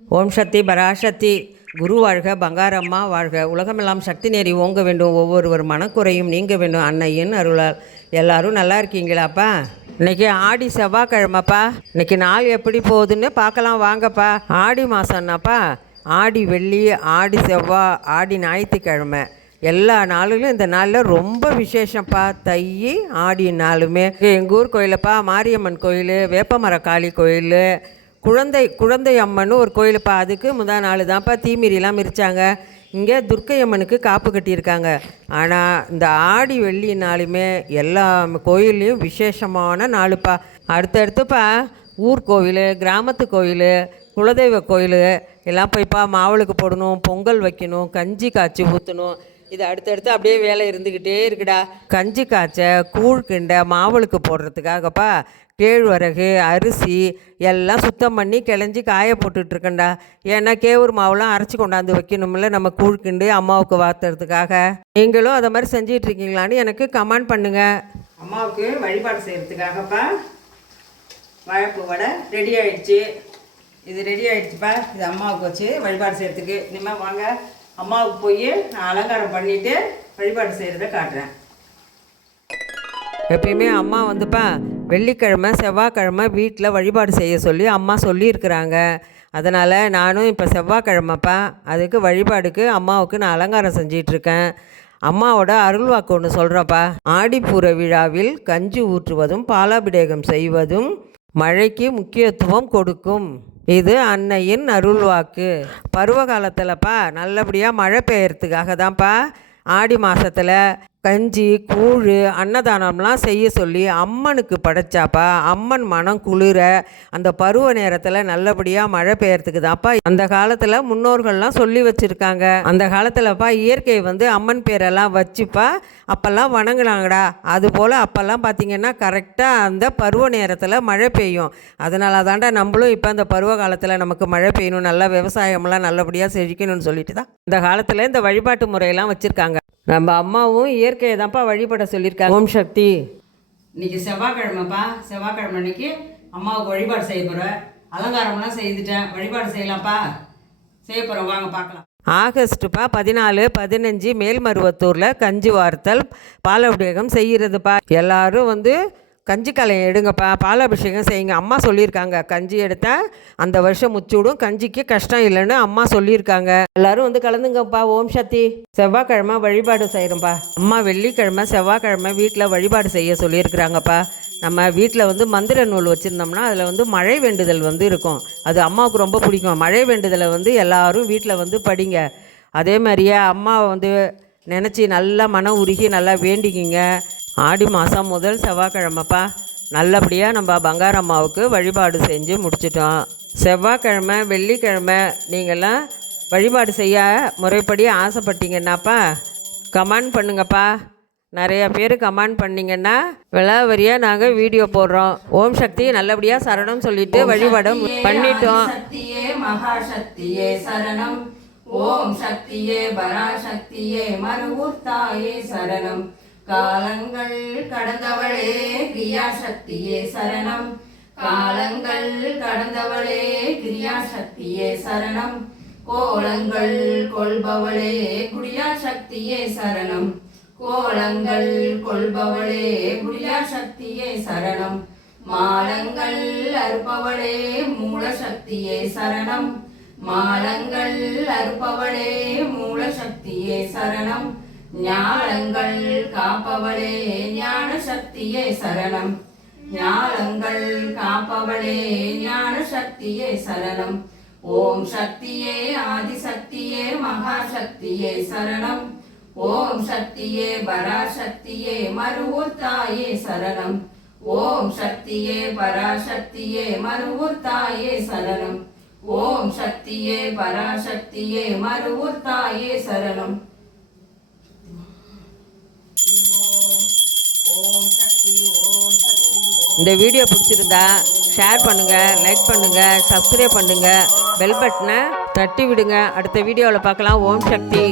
ஓம் சக்தி பராசக்தி. குரு வாழ்க, பங்காரம்மா வாழ்க. உலகமெல்லாம் சக்தி நேரி ஓங்க வேண்டும், ஒவ்வொருவர் மனக்குறையும் நீங்க வேண்டும் அன்னையின் அருளால். எல்லாரும் நல்லா இருக்கீங்களாப்பா? இன்றைக்கி ஆடி செவ்வாய்க்கிழமைப்பா. இன்றைக்கி நாள் எப்படி போகுதுன்னு பார்க்கலாம் வாங்கப்பா. ஆடி மாதம்னாப்பா ஆடி வெள்ளி, ஆடி செவ்வாய், ஆடி ஞாயிற்றுக்கிழமை எல்லா நாளும் இந்த நாளில் ரொம்ப விசேஷம்ப்பா. தை ஆடி நாளுமே எங்கள் ஊர் கோயிலப்பா மாரியம்மன் கோயில், வேப்பமர காளி கோயில், குழந்தை அம்மன் ஒரு கோயிலுப்பா. அதுக்கு முதல் நாள் தான்ப்பா தீமிரிலாம் மிரிச்சாங்க. இங்கே துர்க்கை அம்மனுக்கு காப்பு கட்டியிருக்காங்க. ஆனால் இந்த ஆடி வெள்ளி நாளுமே எல்லா கோயில்லையும் விசேஷமான நாளுப்பா. அடுத்தடுத்துப்பா ஊர் கோவில், கிராமத்து கோயில், குலதெய்வ கோயில் எல்லாம் போய்ப்பா மாவளுக்கு போடணும், பொங்கல் வைக்கணும், கஞ்சி காய்ச்சி ஊற்றணும். இது அடுத்தடுத்து அப்படியே வேலை இருந்துக்கிட்டே இருக்குடா. கஞ்சி காய்ச்ச, கூழ் கிண்ட, மாவளுக்கு போடுறதுக்காகப்பா கேழ்வரகு, அரிசி எல்லாம் சுத்தம் பண்ணி கிளஞ்சி காய போட்டுட்ருக்கேன்டா. ஏன்னா கேவுர் மாவுலாம் அரைச்சி கொண்டாந்து வைக்கணும்ல நம்ம கூழ் கிண்டு அம்மாவுக்கு வாத்துறதுக்காக. நீங்களும் அதை மாதிரி செஞ்சிட்ருக்கீங்களான்னு எனக்கு கமெண்ட் பண்ணுங்கள். அம்மாவுக்கு வழிபாடு செய்கிறதுக்காகப்பா வாழைப்பூ வடை ரெடி ஆகிடுச்சு. இது ரெடி ஆகிடுச்சுப்பா. இது அம்மாவுக்கு வச்சு வழிபாடு செய்கிறதுக்கு. இனிமேல் வாங்க அம்மாவுக்கு போய் நான் அலங்காரம் பண்ணிவிட்டு வழிபாடு செய்கிறத காட்டுறேன். எப்பயுமே அம்மா வந்துப்பா வெள்ளிக்கிழமை செவ்வாய்க்கிழமை வீட்டில் வழிபாடு செய்ய சொல்லி அம்மா சொல்லியிருக்கிறாங்க. அதனால் நானும் இப்போ செவ்வாய்க்கிழமைப்பா அதுக்கு வழிபாடுக்கு அம்மாவுக்கு நான் அலங்காரம் செஞ்சிட்ருக்கேன். அம்மாவோட அருள்வாக்கு ஒன்று சொல்கிறப்பா. ஆடிப்பூர விழாவில் கஞ்சி ஊற்றுவதும் பாலாபிடேகம் செய்வதும் மழைக்கு முக்கியத்துவம் கொடுக்கும். இது அன்னையின் அருள்வாக்கு. பருவ காலத்தில்ப்பா நல்லபடியாக மழை பெய்யறதுக்காக தான்ப்பா ஆடி மாதத்தில் கஞ்சி கூழ் அன்னதானம்லாம் செய்ய சொல்லி அம்மனுக்கு படைச்சாப்பா. அம்மன் மனம் குளிர அந்த பருவ நேரத்தில் நல்லபடியாக மழை பெய்யறதுக்கு தான்ப்பா அந்த காலத்தில் முன்னோர்கள்லாம் சொல்லி வச்சுருக்காங்க. அந்த காலத்தில்ப்பா இயற்கை அம்மன் பேரெல்லாம் வச்சுப்பா அப்போல்லாம் வணங்குனாங்கடா. அதுபோல் அப்போல்லாம் பார்த்திங்கன்னா கரெக்டாக அந்த பருவ நேரத்தில் மழை பெய்யும். அதனால தாண்டா நம்மளும் இப்போ அந்த பருவ காலத்தில் நமக்கு மழை பெய்யணும், நல்லா விவசாயம்லாம் நல்லபடியாக செழிக்கணும்னு சொல்லிட்டு தான் இந்த காலத்தில் இந்த வழிபாட்டு முறையெல்லாம் வச்சுருக்காங்க. நம்ம அம்மாவும் இயற்கையை தான்ப்பா வழிபட சொல்லியிருக்காங்க. ஓம் சக்தி. இன்றைக்கி செவ்வாய்க்கிழமைப்பா. செவ்வாய்க்கிழமை அன்றைக்கி அம்மாவுக்கு வழிபாடு செய்ய போகிறேன். அலங்காரம்லாம் செய்துட்டேன். வழிபாடு செய்யலாம்ப்பா. செய்ய போகிறோம் வாங்க பார்க்கலாம். ஆகஸ்ட்டுப்பா 14, 15 மேல்மருவத்தூரில் கஞ்சி வார்த்தல் பாலாபிஷேகம் செய்கிறதுப்பா. எல்லோரும் கஞ்சி கலையை எடுங்கப்பா, பாலாபிஷேகம் செய்யுங்க. அம்மா சொல்லியிருக்காங்க கஞ்சி எடுத்தால் அந்த வருஷம் முச்சூடும், கஞ்சிக்கு கஷ்டம் இல்லைன்னு அம்மா சொல்லியிருக்காங்க. எல்லோரும் கலந்துங்கப்பா. ஓம் சக்தி. செவ்வாய்க்கிழமை வழிபாடு செய்கிறோம்ப்பா. அம்மா வெள்ளிக்கிழமை செவ்வாய்க்கிழமை வீட்டில் வழிபாடு செய்ய சொல்லியிருக்கிறாங்கப்பா. நம்ம வீட்டில் மந்திர நூல் வச்சுருந்தோம்னா அதில் மழை வேண்டுதல் இருக்கும். அது அம்மாவுக்கு ரொம்ப பிடிக்கும். மழை வேண்டுதலை எல்லோரும் வீட்டில் படிங்க. அதே மாதிரியே அம்மாவை நினச்சி நல்லா மனம் உருகி நல்லா வேண்டிக்கிங்க. ஆடி மாதம் முதல் செவ்வாய்க்கிழமைப்பா நல்லபடியாக நம்ம பங்காரம்மாவுக்கு வழிபாடு செஞ்சு முடிச்சிட்டோம். செவ்வாய்க்கிழமை வெள்ளிக்கிழமை நீங்கள்லாம் வழிபாடு செய்ய முறைப்படி ஆசைப்பட்டீங்கன்னாப்பா கமெண்ட் பண்ணுங்கப்பா. நிறையா பேர் கமெண்ட் பண்ணிங்கன்னா விலாவரியாக நாங்கள் வீடியோ போடுறோம். ஓம் சக்தி நல்லபடியாக சரணம் சொல்லிட்டு வழிபாடம் பண்ணிட்டோம். சக்தியே மகாசக்தியே சரணம். ஓம் சக்தியே பராசக்தியே மருவூர்த்தாயே சரணம். காலங்கள் கடந்தவளே கிரியாசக்தியே சரணம். காலங்கள் கடந்தவளே கிரியாசக்தியே சரணம். கோலங்கள் கொள்பவளே குடியாசக்தியே சரணம். கோலங்கள் கொள்பவளே குடியாசக்தியே சரணம். மாலங்கள் அறுப்பவளே மூலசக்தியே சரணம். மாலங்கள் அறுப்பவளே மூலசக்தியே சரணம். ஞானங்கள் காப்பவளே ஞான சக்தியே சரணம். ஞானங்கள் காப்பவளே ஞான சக்தியே சரணம். ஓம் சக்தியே ஆதிசக்தியே மகாசக்தியே சரணம். ஓம் சக்தியே பராசக்தியே மருவூர்த்தாயே சரணம். ஓம் சக்தியே பராசக்தியே மருவூர்த்தாயே சரணம். ஓம் சக்தியே பராசக்தியே மருவூர்த்தாயே சரணம். இந்த வீடியோ பிடிச்சிருந்தா ஷேர் பண்ணுங்கள், லைக் பண்ணுங்கள், சப்ஸ்கிரைப் பண்ணுங்கள், பெல் பட்டனை தட்டி விடுங்க. அடுத்த வீடியோவில் பார்க்கலாம். ஓம் சக்தி.